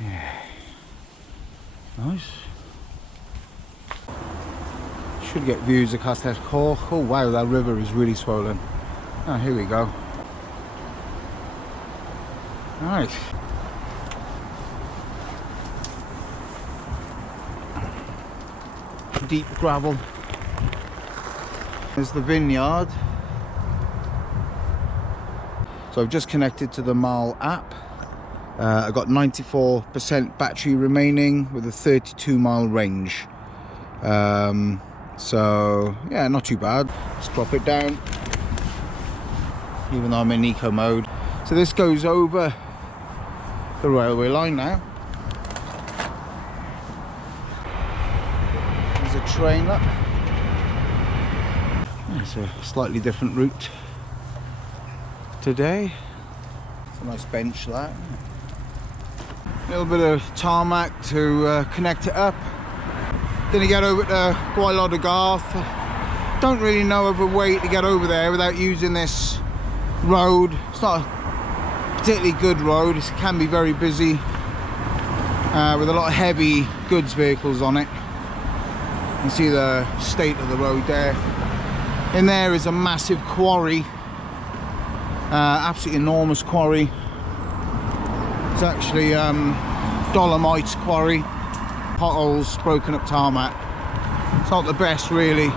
Yeah. Nice. Should get views of Castell Coch. Oh wow, that river is really swollen. Oh, here we go. Nice. Deep gravel. There's the vineyard. So I've just connected to the Mal app. I've got 94% battery remaining with a 32-mile range. So yeah, not too bad. Let's drop it down, even though I'm in eco mode. So this goes over the railway line now. There's a train up. It's a slightly different route today. It's a nice bench that. A little bit of tarmac to connect it up. Gonna get over to Gwaelod de Garth. Don't really know of a way to get over there without using this road. It's not a particularly good road. It can be very busy with a lot of heavy goods vehicles on it. You can see the state of the road there. In there is a massive quarry, absolutely enormous quarry. It's actually dolomite quarry. Potholes, broken up tarmac. It's not the best really.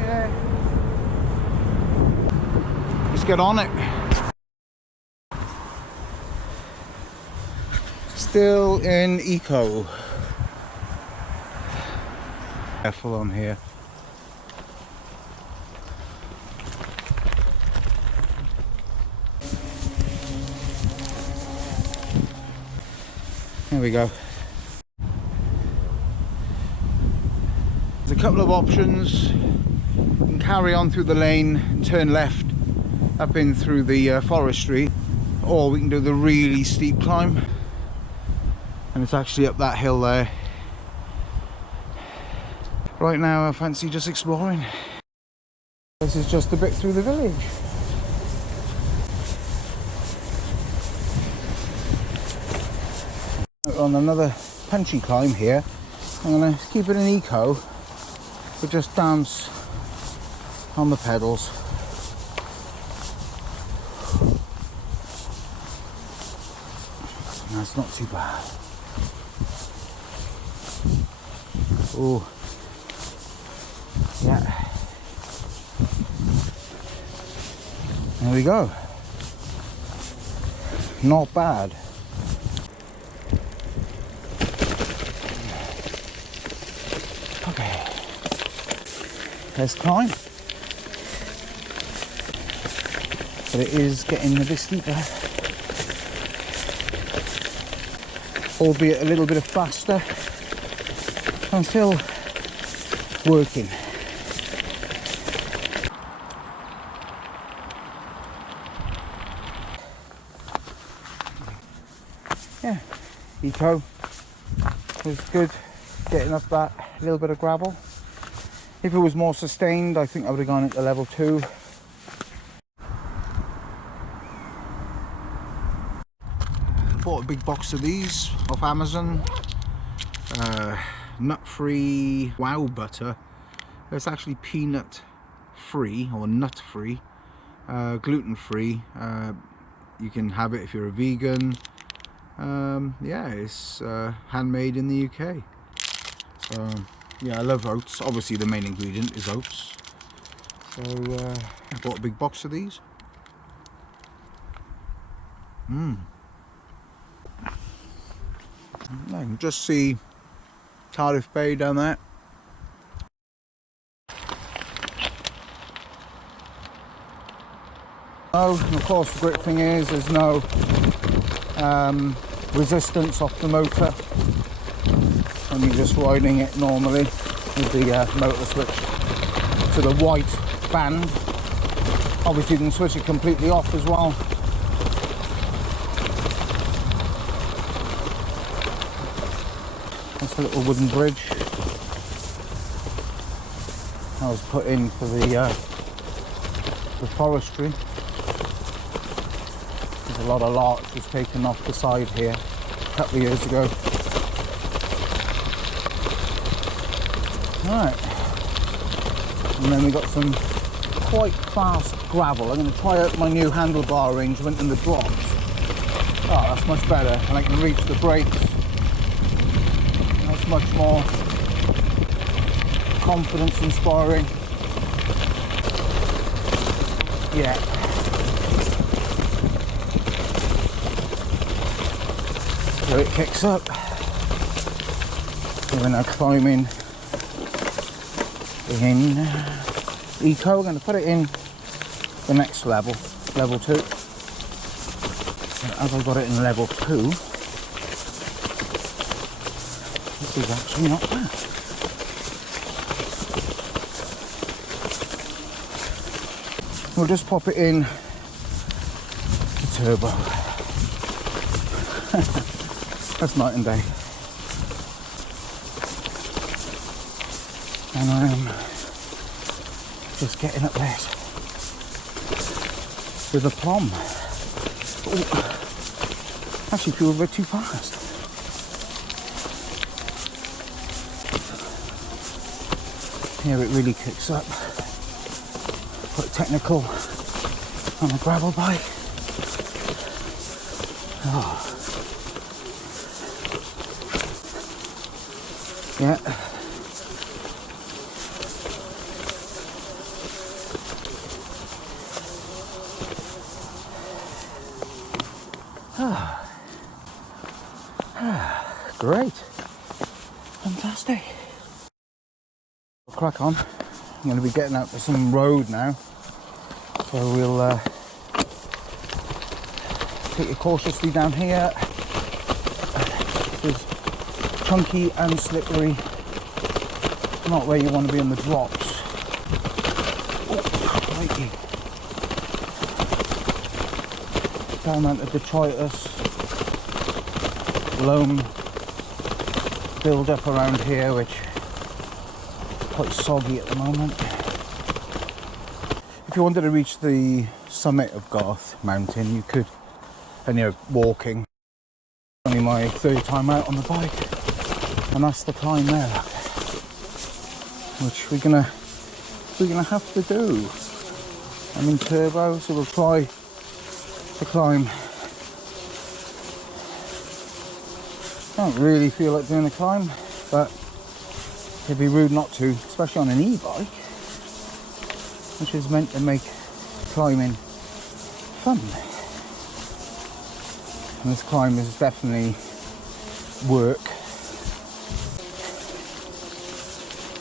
Yeah. Let's get on it. Still in eco. Careful on here. There we go. There's a couple of options. You can carry on through the lane and turn left up in through the forestry, or we can do the really steep climb, and it's actually up that hill there. Right now I fancy just exploring. This is just a bit through the village. On another punchy climb here. I'm going to keep it in eco, but just dance on the pedals. That's not too bad. Oh, yeah. There we go. Not bad. Okay, let's climb. But it is getting a bit steeper, albeit a little bit faster. I'm still working. Yeah, eco was good, getting up that little bit of gravel. If it was more sustained, I think I would have gone into level 2. Bought a big box of these off Amazon. Nut-free wow butter. It's actually peanut free or nut free, gluten free. You can have it if you're a vegan. Yeah, it's handmade in the UK. So yeah, I love oats. Obviously the main ingredient is oats. So I bought a big box of these. I can just see Cardiff Bay down there. Oh, and of course the great thing is there's no resistance off the motor when you're just riding it normally with the motor switch to the white band. Obviously you can switch it completely off as well. That's a little wooden bridge. I was put in for the forestry. There's a lot of larch was taken off the side here a couple of years ago. Right, and then we got some quite fast gravel. I'm going to try out my new handlebar arrangement in the drops. Oh, that's much better, and I can reach the brakes. That's much more confidence inspiring. Yeah. So it kicks up. So we're now climbing in Eco. We're going to put it in the next level, level 2. As I got it in level 2, this is actually not bad. We'll just pop it in to turbo. That's night and day. And I am just getting up there with a plumb. Ooh. Actually feel a bit too fast. Here it really kicks up. Quite technical on a gravel bike. Oh. Yeah. Great. Fantastic. We'll crack on. I'm going to be getting out to some road now. So we'll take it cautiously down here. It's chunky and slippery. Not where you want to be on the drops. Oh, crikey. Fair amount of detritus, loam build up around here, which is quite soggy at the moment. If you wanted to reach the summit of Garth Mountain, you could, and you're walking. Only my 3rd time out on the bike, and that's the climb there, which we're gonna have to do. I'm in turbo, so we'll try to climb. Don't really feel like doing the climb, but it'd be rude not to, especially on an e-bike, which is meant to make climbing fun. And this climb is definitely work.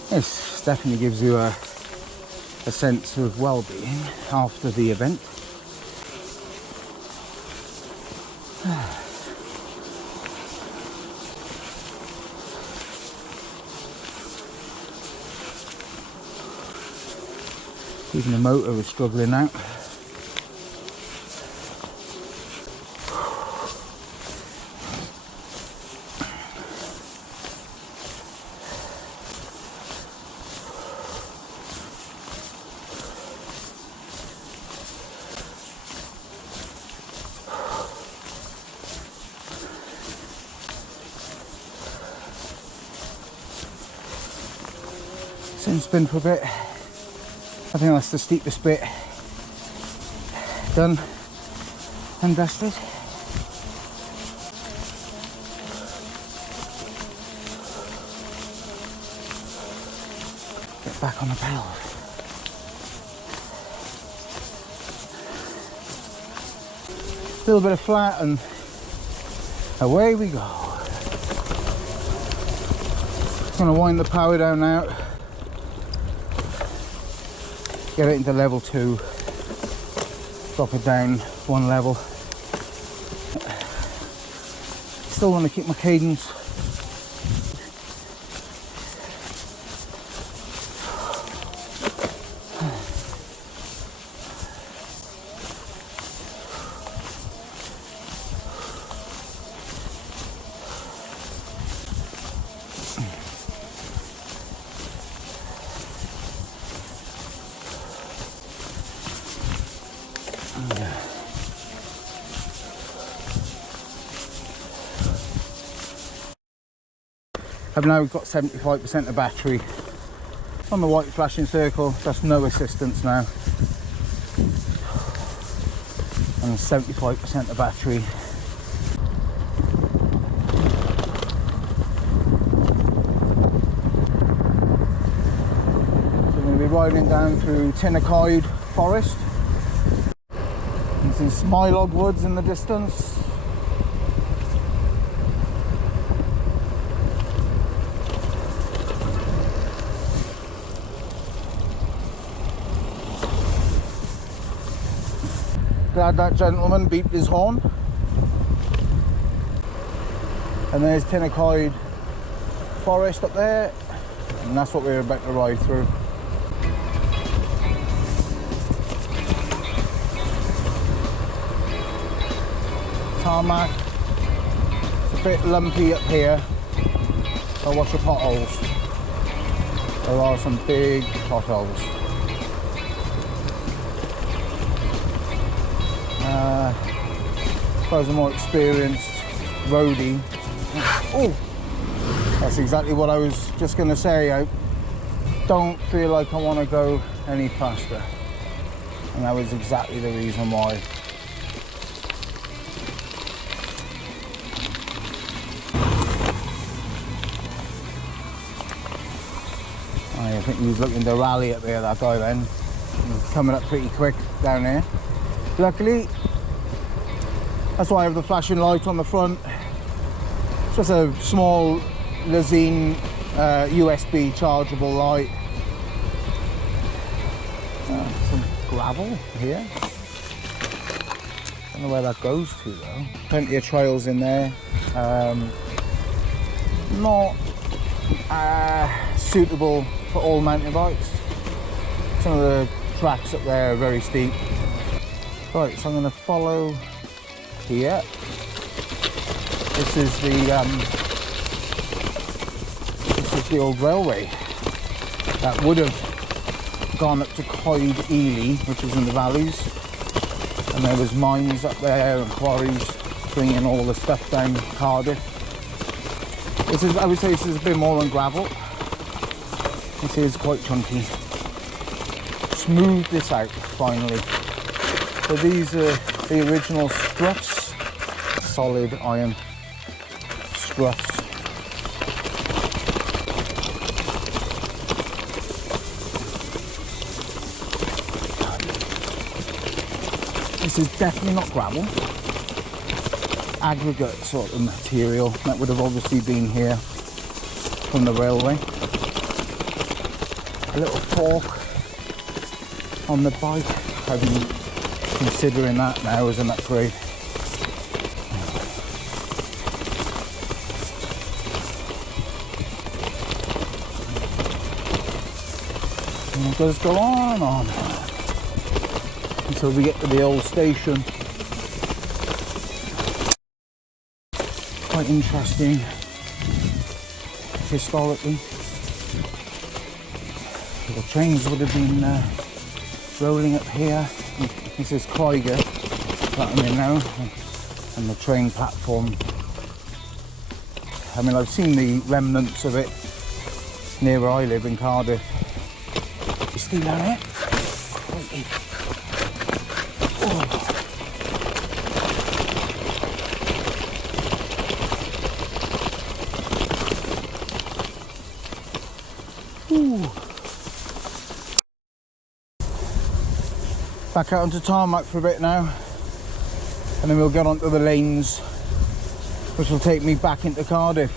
This definitely gives you a sense of well-being after the event. Even the motor was struggling out. Since been for a bit. I think that's the steepest bit done and dusted. Get back on the pedal. A little bit of flat and away we go. Gonna wind the power down now. Get it into level 2, drop it down 1 level. Still want to keep my cadence. I've now got 75% of battery. On the white flashing circle, that's no assistance now. And 75% of battery. So we're going to be riding down through Tinnacoid Forest. You can see Smilog Woods in the distance. Glad that gentleman beeped his horn. And there's Tinnacoid Forest up there, and that's what we're about to ride through. Tarmac. It's a bit lumpy up here, so watch the potholes. There are some big potholes. As a more experienced roadie, oh, that's exactly what I was just going to say. I don't feel like I want to go any faster, and that was exactly the reason why. I think he was looking to rally up there, that guy then. He was coming up pretty quick down there. Luckily, that's why I have the flashing light on the front. It's just a small Lazine USB chargeable light. Some gravel here. Don't know where that goes to though. Plenty of trails in there. Not suitable for all mountain bikes. Some of the tracks up there are very steep. Right, so I'm going to follow here. This is the old railway that would have gone up to Coed Ely, which is in the valleys, and there was mines up there and quarries bringing all the stuff down Cardiff. This is, I would say, this is a bit more on gravel. This is quite chunky. Smooth this out finally. So these are the original struts. Solid iron struts. This is definitely not gravel. Aggregate sort of material that would have obviously been here from the railway. A little fork on the bike. I've been considering that now as an upgrade. And it does go on and on until we get to the old station. Quite interesting historically. The trains would have been rolling up here. This is Craiger that I'm in now, and the train platform. I mean, I've seen the remnants of it near where I live in Cardiff. You still down here? Oh. Ooh. Back out onto tarmac for a bit now, and then we'll get onto the lanes which will take me back into Cardiff.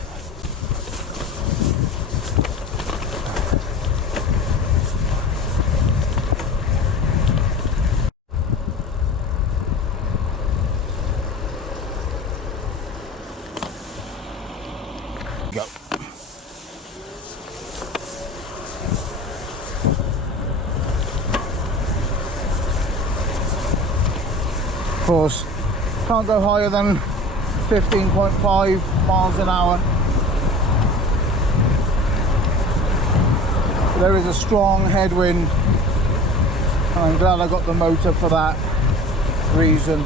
Go. Of course, can't go higher than 15.5 miles an hour. There is a strong headwind, and I'm glad I got the motor for that reason.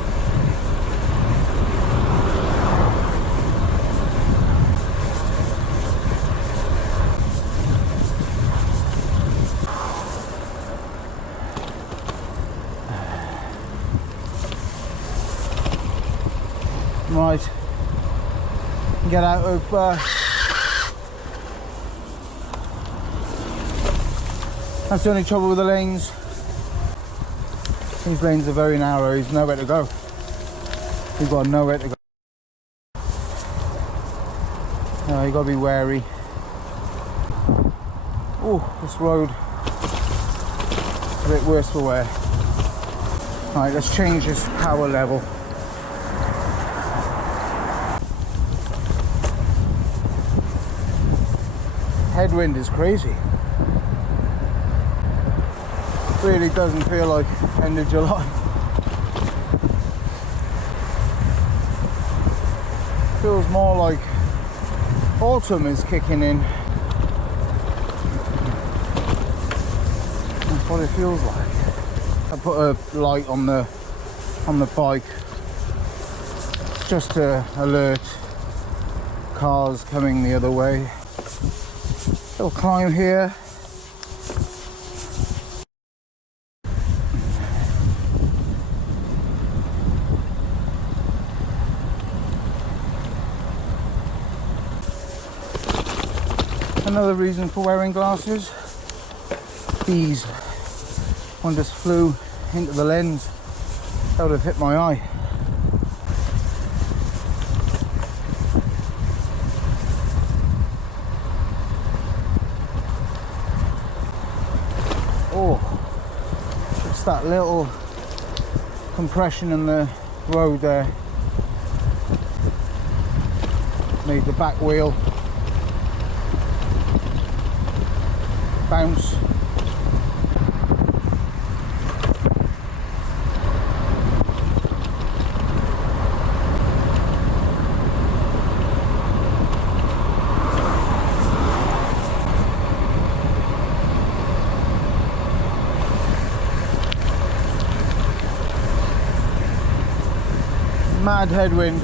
nice. Get out of that's the only trouble with the lanes. These lanes are very narrow. There's nowhere to go. We've got nowhere to go. You got to be wary. Oh, this road is a bit worse for wear. Right, let's change this power level. Headwind is crazy. Really doesn't feel like end of July. Feels more like autumn is kicking in. That's what it feels like. I put a light on the bike just to alert cars coming the other way. Little climb here. Another reason for wearing glasses. Bees. One just flew into the lens. That would have hit my eye. Oh, just that little compression in the road there made the back wheel bounce. Mad headwind.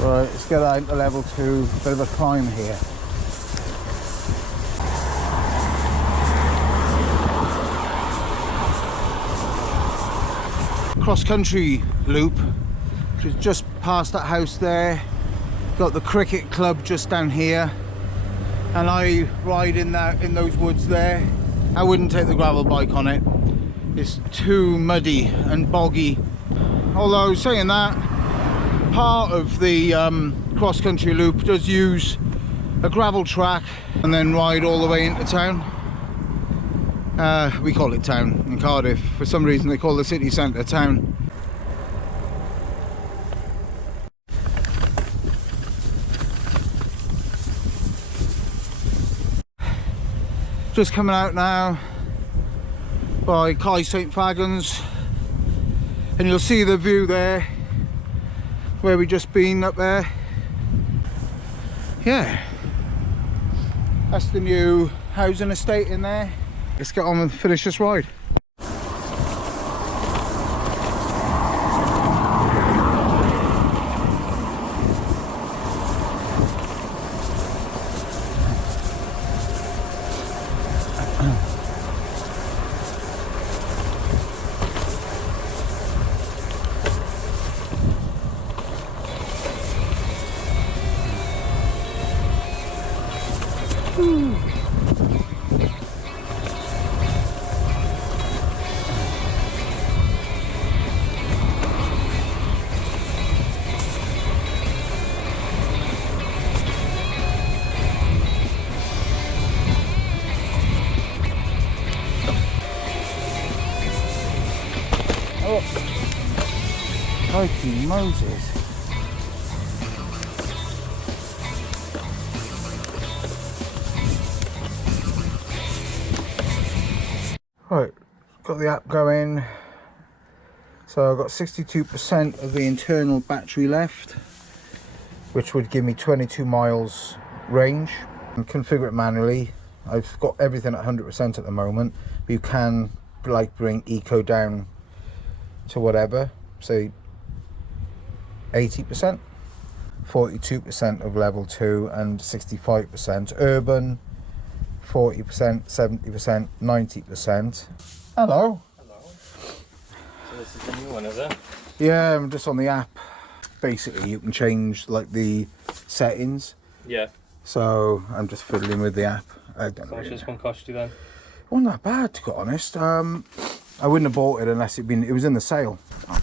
Right, let's get out to level 2, bit of a climb here. Cross-country loop, which is just past that house there. Got the cricket club just down here. And I ride in those woods there. I wouldn't take the gravel bike on it. It's too muddy and boggy. Although saying that, part of the cross-country loop does use a gravel track and then ride all the way into town. We call it town in Cardiff. For some reason they call the city centre town. Just coming out now by Kai St Fagans, and you'll see the view there where we just been up there. Yeah, that's the new housing estate in there. Let's get on and finish this ride. Crikey Moses. Right, got the app going. So I've got 62% of the internal battery left, which would give me 22 miles range. And configure it manually. I've got everything at 100% at the moment, but you can like bring eco down to whatever, say 80%, 42% of level 2 and 65% urban, 40%, 70%, 90%. Hello. Hello. So this is the new one, is it? Yeah, I'm just on the app. Basically, you can change like the settings. Yeah. So I'm just fiddling with the app. I don't know. How much does this one cost you then? It wasn't that bad, to be honest. I wouldn't have bought it unless it was in the sale. Oh,